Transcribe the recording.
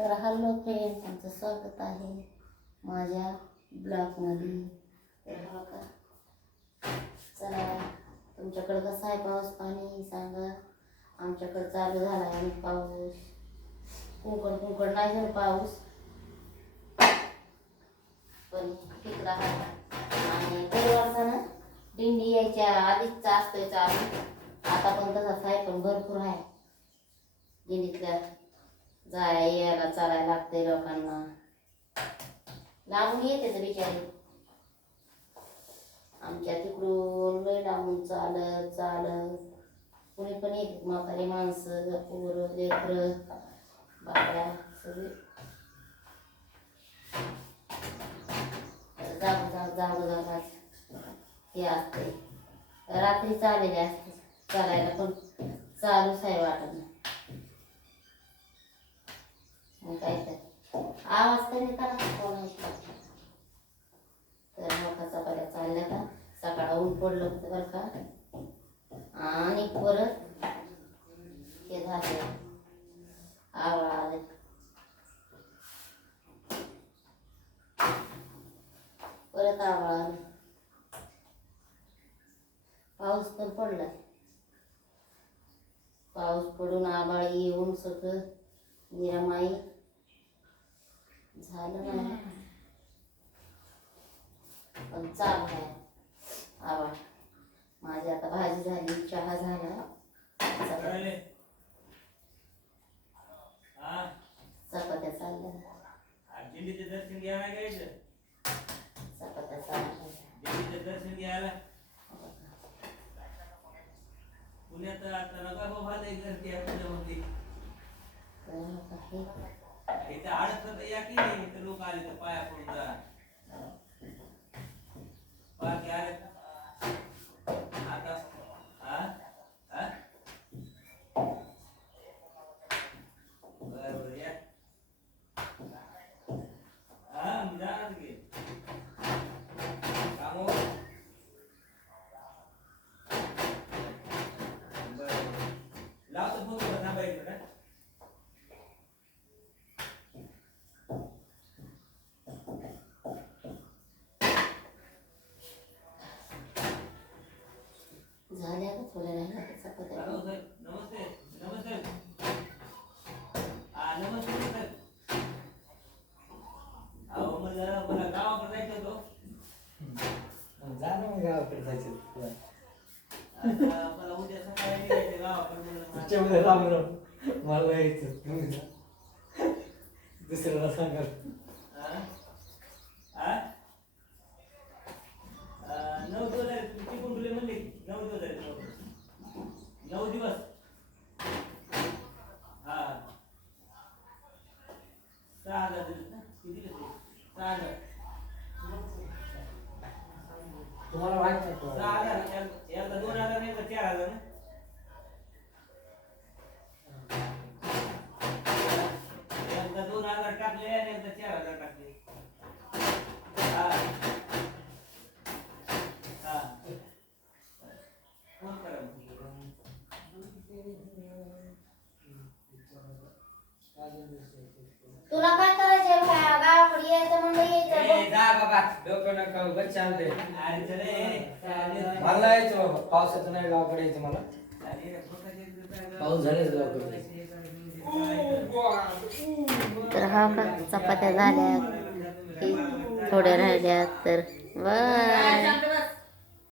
तर hello friend तुमचं स्वागत आहे माझ्या ब्लॉगमध्ये. तर हो का चला तुमच्याकडं कसं आहे पाऊस पाणी सांगा. आमच्याकडं चालू झाला आहे पाऊस. कुंकड कुंकड नाही झालं पाऊस. पण ठीक राहिला आणि दरवर्षानं दिंडी यायच्या आधीच असतोय चालू. आता पण तसाच आहे पण भरपूर आहे. दिंडीतल्या जायला यायला चालायला लागते लोकांना. लांबून येते तर बिचारी. आमच्या तिकडून लय लांबून चालत चालत. कुणी पण येते म्हातारी माणसं पोरं लेकरं बाया सगळे. जाग जाग जाग जाग हे असते रात्री चाललेले असते. चालायला पण चालूच आहे वाटत नाही. आवाज कमी करा तर मोठा चपात्या चालल्या का सकाळ ऊन पडलं होतं बरं का. आणि परत हे झाले. आवळा आले. परत आवळा आले. पाऊस पण पडला. पाऊस पडून आबाळ येऊन सगळं निरामाई झालं नाही पण चालू आहे. आवड. माझी आता भाजी झाली चहा झाला. चपात्या चालल्या. दर्शन घ्यायला चपात्या चालल्या दर्शन घ्यायला. पुण्यात आता नका हो भाले गर्दी तर काही इथे अडचण या की नाही? लोक आले तर पाया पडून जा बाकी आले आता हा हा बरं बरं या हा मी जाणार की कामो बरं लावतो फोन करा थांबायचं का झाल्या का थोड्या राहिल्या का चपात्या हॅलो सर नमस्ते नमस्ते हा नमस्ते सर अहो मला मला गावाकडे जायचं होतं जा ना मग गावाकडे जायचं मला उद्या सकाळी निघायचं गावाकडे म्हणून तुमच्यामध्ये राम राम मला यायचं तुम्ही जा. दुसऱ्याला सांगा. तुम्हाला माहीत नाही का? सहा हजार एक- एकदा दोन हजार नाही तर चार हजार ना एकदा दोन हजार टाकले आणि एकदा चार हजार टाकले. हा. हा. फोन करा मग. तुला काय करायचंय जा बाबा. डोकं नका. मला नाही यायचं बाबा. पावसाचं नाही गावाकडे यायचं मला. पाऊस झालेच गावाकडे तर हा का चपात्या झाल्या थोड्या राहिल्या तर बाय